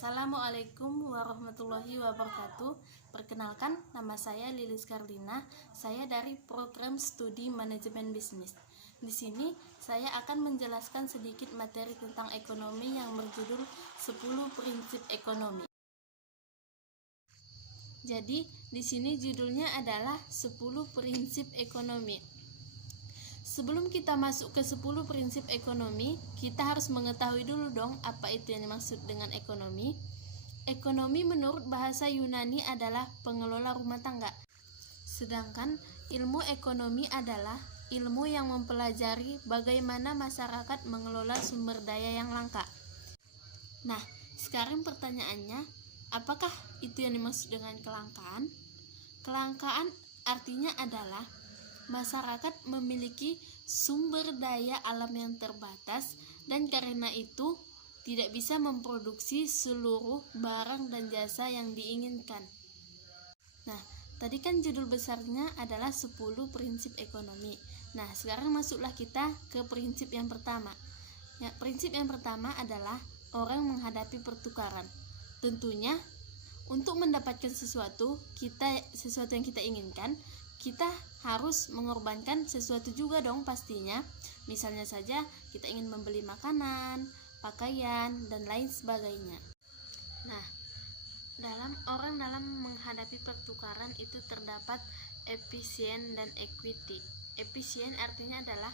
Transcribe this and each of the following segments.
Assalamualaikum warahmatullahi wabarakatuh. Perkenalkan, nama saya Lilis Karlina. Saya dari program studi manajemen bisnis. Di sini saya akan menjelaskan sedikit materi tentang ekonomi yang berjudul 10 prinsip ekonomi. Jadi, di sini judulnya adalah 10 prinsip ekonomi. Sebelum kita masuk ke 10 prinsip ekonomi, kita harus mengetahui dulu dong apa itu yang dimaksud dengan ekonomi. Ekonomi menurut bahasa Yunani adalah pengelola rumah tangga. Sedangkan ilmu ekonomi adalah ilmu yang mempelajari bagaimana masyarakat mengelola sumber daya yang langka. Nah, sekarang pertanyaannya, apakah itu yang dimaksud dengan kelangkaan? Kelangkaan artinya adalah masyarakat memiliki sumber daya alam yang terbatas dan karena itu tidak bisa memproduksi seluruh barang dan jasa yang diinginkan. Nah, tadi kan judul besarnya adalah 10 prinsip ekonomi. Nah, sekarang masuklah kita ke prinsip yang pertama. Ya, prinsip yang pertama adalah orang menghadapi pertukaran. Tentunya untuk mendapatkan sesuatu yang kita inginkan, kita harus mengorbankan sesuatu juga dong pastinya. Misalnya saja kita ingin membeli makanan, pakaian, dan lain sebagainya. Nah, dalam menghadapi pertukaran itu terdapat efisien dan equity. Efisien artinya adalah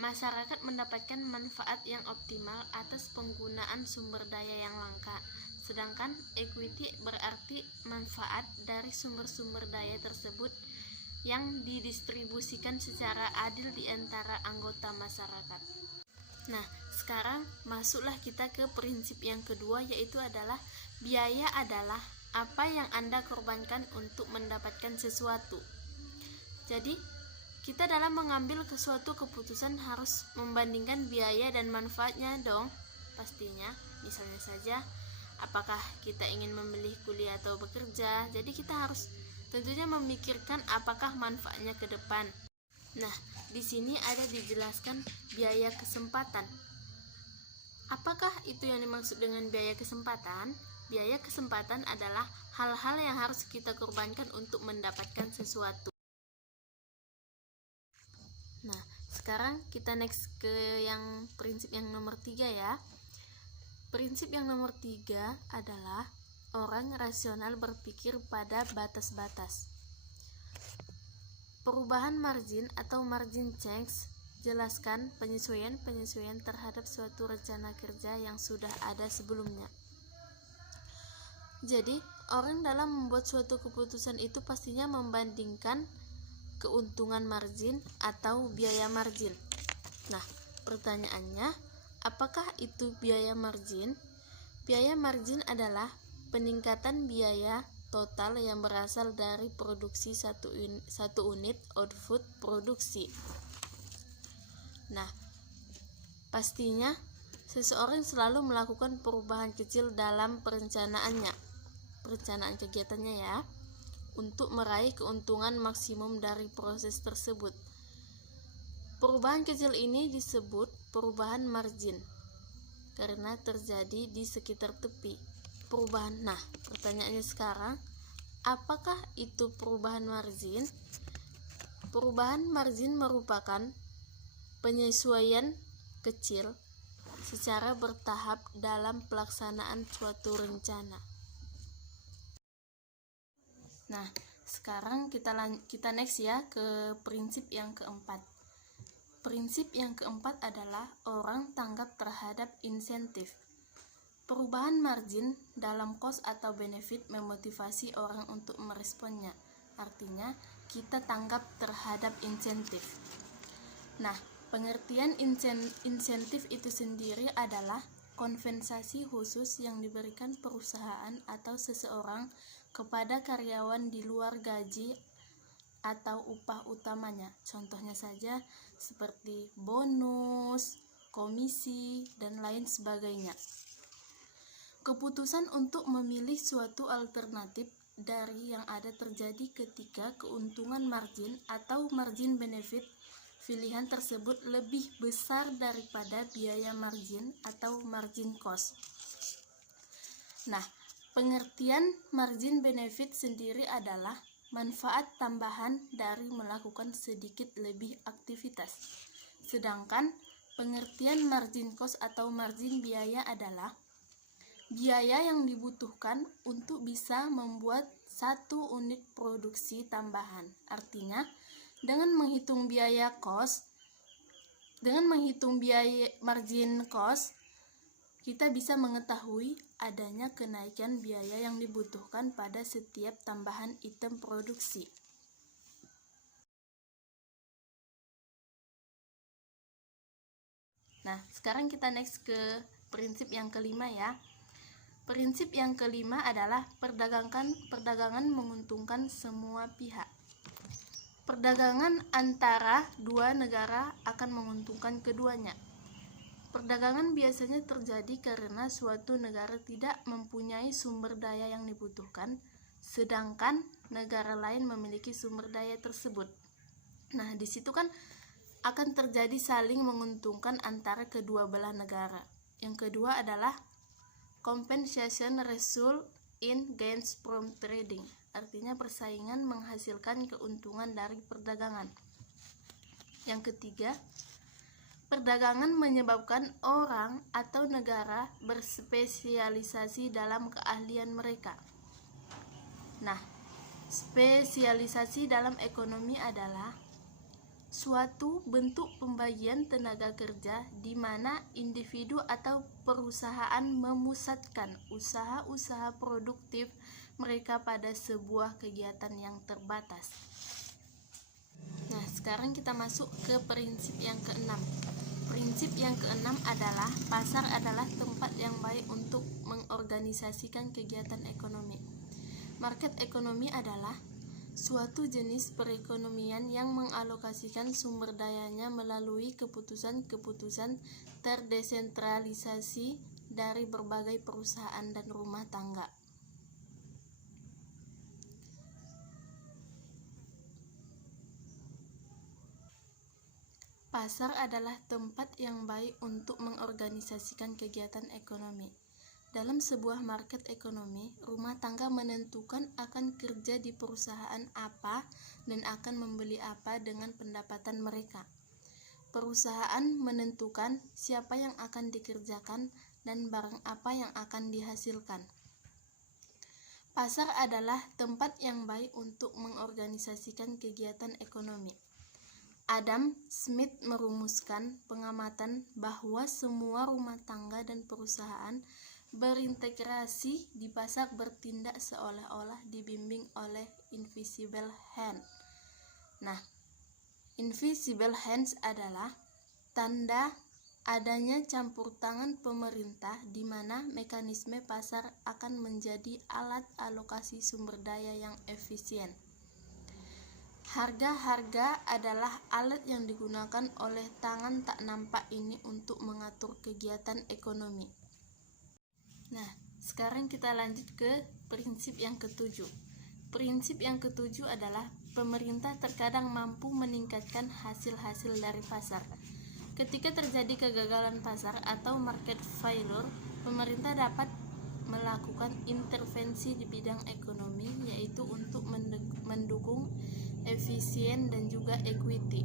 masyarakat mendapatkan manfaat yang optimal atas penggunaan sumber daya yang langka. Sedangkan equity berarti manfaat dari sumber-sumber daya tersebut yang didistribusikan secara adil di antara anggota masyarakat. Nah, sekarang masuklah kita ke prinsip yang kedua, yaitu adalah biaya adalah apa yang Anda korbankan untuk mendapatkan sesuatu. Jadi, kita dalam mengambil suatu keputusan harus membandingkan biaya dan manfaatnya dong, pastinya. Misalnya saja, apakah kita ingin memilih kuliah atau bekerja, jadi kita harus tentunya memikirkan apakah manfaatnya ke depan. Nah, di sini ada dijelaskan biaya kesempatan. Apakah itu yang dimaksud dengan biaya kesempatan? Biaya kesempatan adalah hal-hal yang harus kita korbankan untuk mendapatkan sesuatu. Nah, sekarang kita next ke yang prinsip yang nomor 3 ya. Prinsip yang nomor 3 adalah orang rasional berpikir pada batas-batas. Perubahan margin atau margin change jelaskan penyesuaian terhadap suatu rencana kerja yang sudah ada sebelumnya. Jadi, orang dalam membuat suatu keputusan itu pastinya membandingkan keuntungan margin atau biaya margin. Nah, pertanyaannya, apakah itu biaya margin? Biaya margin adalah peningkatan biaya total yang berasal dari produksi satu unit output produksi. Nah, pastinya seseorang selalu melakukan perubahan kecil dalam perencanaan kegiatannya ya, untuk meraih keuntungan maksimum dari proses tersebut. Perubahan kecil ini disebut perubahan margin karena terjadi di sekitar tepi. Nah, pertanyaannya sekarang, apakah itu perubahan margin? Perubahan margin merupakan penyesuaian kecil secara bertahap dalam pelaksanaan suatu rencana. Nah, sekarang kita next ya ke prinsip yang keempat. Prinsip yang keempat adalah orang tanggap terhadap insentif. Perubahan margin dalam cost atau benefit memotivasi orang untuk meresponnya. Artinya, kita tanggap terhadap insentif. Nah, pengertian insentif itu sendiri adalah kompensasi khusus yang diberikan perusahaan atau seseorang kepada karyawan di luar gaji atau upah utamanya. Contohnya saja seperti bonus, komisi, dan lain sebagainya. Keputusan untuk memilih suatu alternatif dari yang ada terjadi ketika keuntungan margin atau margin benefit pilihan tersebut lebih besar daripada biaya margin atau margin cost. Nah, pengertian margin benefit sendiri adalah manfaat tambahan dari melakukan sedikit lebih aktivitas. Sedangkan pengertian margin cost atau margin biaya adalah biaya yang dibutuhkan untuk bisa membuat satu unit produksi tambahan. Artinya, dengan menghitung biaya margin cost, kita bisa mengetahui adanya kenaikan biaya yang dibutuhkan pada setiap tambahan item produksi. Nah, sekarang kita next ke prinsip yang kelima ya. Prinsip yang kelima adalah perdagangan menguntungkan semua pihak. Perdagangan antara dua negara akan menguntungkan keduanya. Perdagangan biasanya terjadi karena suatu negara tidak mempunyai sumber daya yang dibutuhkan, sedangkan negara lain memiliki sumber daya tersebut. Nah, di situ kan akan terjadi saling menguntungkan antara kedua belah negara. Yang kedua adalah compensation result in gains from trading. Artinya persaingan menghasilkan keuntungan dari perdagangan. Yang ketiga, perdagangan menyebabkan orang atau negara berspesialisasi dalam keahlian mereka. Nah, spesialisasi dalam ekonomi adalah suatu bentuk pembagian tenaga kerja di mana individu atau perusahaan memusatkan usaha-usaha produktif mereka pada sebuah kegiatan yang terbatas. Nah, sekarang kita masuk ke prinsip yang keenam. Prinsip yang keenam adalah pasar adalah tempat yang baik untuk mengorganisasikan kegiatan ekonomi. Market ekonomi adalah suatu jenis perekonomian yang mengalokasikan sumber dayanya melalui keputusan-keputusan terdesentralisasi dari berbagai perusahaan dan rumah tangga. Pasar adalah tempat yang baik untuk mengorganisasikan kegiatan ekonomi. Dalam sebuah market ekonomi, rumah tangga menentukan akan kerja di perusahaan apa dan akan membeli apa dengan pendapatan mereka. Perusahaan menentukan siapa yang akan dikerjakan dan barang apa yang akan dihasilkan. Pasar adalah tempat yang baik untuk mengorganisasikan kegiatan ekonomi. Adam Smith merumuskan pengamatan bahwa semua rumah tangga dan perusahaan berintegrasi di pasar bertindak seolah-olah dibimbing oleh invisible hand. Nah, invisible hands adalah tanda adanya campur tangan pemerintah di mana mekanisme pasar akan menjadi alat alokasi sumber daya yang efisien. Harga-harga adalah alat yang digunakan oleh tangan tak nampak ini untuk mengatur kegiatan ekonomi. Nah, sekarang kita lanjut ke prinsip yang ketujuh. Prinsip yang ketujuh adalah pemerintah terkadang mampu meningkatkan hasil-hasil dari pasar. Ketika terjadi kegagalan pasar atau market failure, pemerintah dapat melakukan intervensi di bidang ekonomi, yaitu untuk mendukung efisien dan juga equity.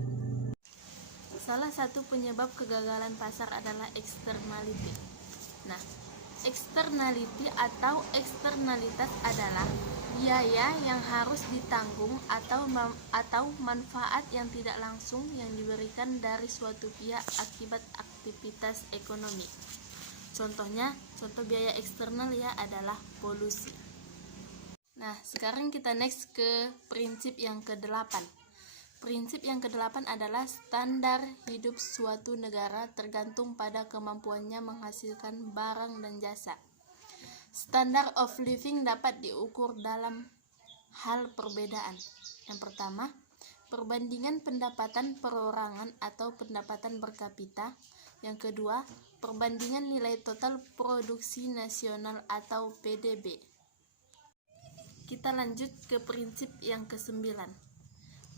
Salah satu penyebab kegagalan pasar adalah externality. Nah, externality atau eksternalitas adalah biaya yang harus ditanggung atau manfaat yang tidak langsung yang diberikan dari suatu pihak akibat aktivitas ekonomi. Contoh biaya eksternal ya adalah polusi. Nah, sekarang kita next ke prinsip yang ke-8. Prinsip yang ke-8 adalah standar hidup suatu negara tergantung pada kemampuannya menghasilkan barang dan jasa. Standard of living dapat diukur dalam hal perbedaan. Yang pertama, perbandingan pendapatan perorangan atau pendapatan per kapita. Yang kedua, perbandingan nilai total produksi nasional atau PDB. Kita lanjut ke prinsip yang ke-9.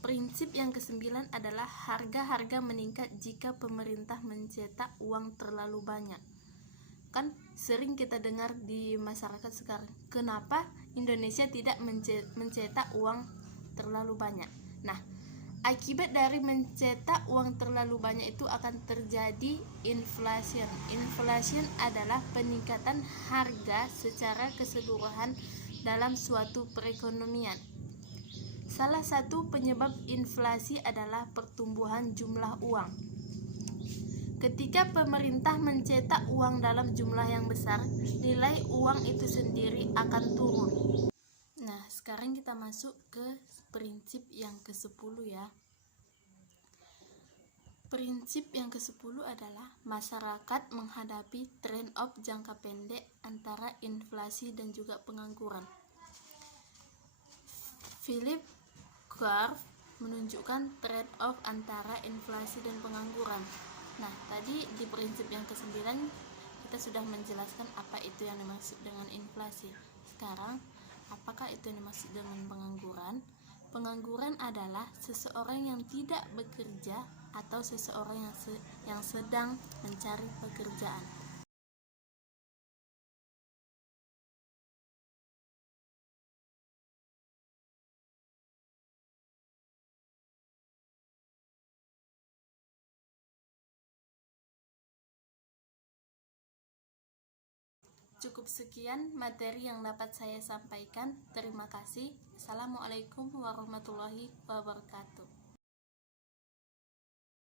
Prinsip yang ke-9 adalah harga-harga meningkat jika pemerintah mencetak uang terlalu banyak. Kan sering kita dengar di masyarakat sekarang, kenapa Indonesia tidak mencetak uang terlalu banyak. Nah, akibat dari mencetak uang terlalu banyak itu akan terjadi inflasi. Inflasi adalah peningkatan harga secara keseluruhan dalam suatu perekonomian. Salah satu penyebab inflasi adalah pertumbuhan jumlah uang. Ketika pemerintah mencetak uang dalam jumlah yang besar, nilai uang itu sendiri akan turun. Nah, sekarang kita masuk ke prinsip yang ke-10 ya. Prinsip yang ke-10 adalah masyarakat menghadapi trade-off jangka pendek antara inflasi dan juga pengangguran. Philip Garf menunjukkan trade-off antara inflasi dan pengangguran. Nah, tadi di prinsip yang ke-9 kita sudah menjelaskan apa itu yang dimaksud dengan inflasi. Sekarang, apakah itu yang dimaksud dengan pengangguran? Pengangguran adalah seseorang yang tidak bekerja atau seseorang yang sedang mencari pekerjaan. Cukup sekian materi yang dapat saya sampaikan. Terima kasih. Assalamualaikum warahmatullahi wabarakatuh.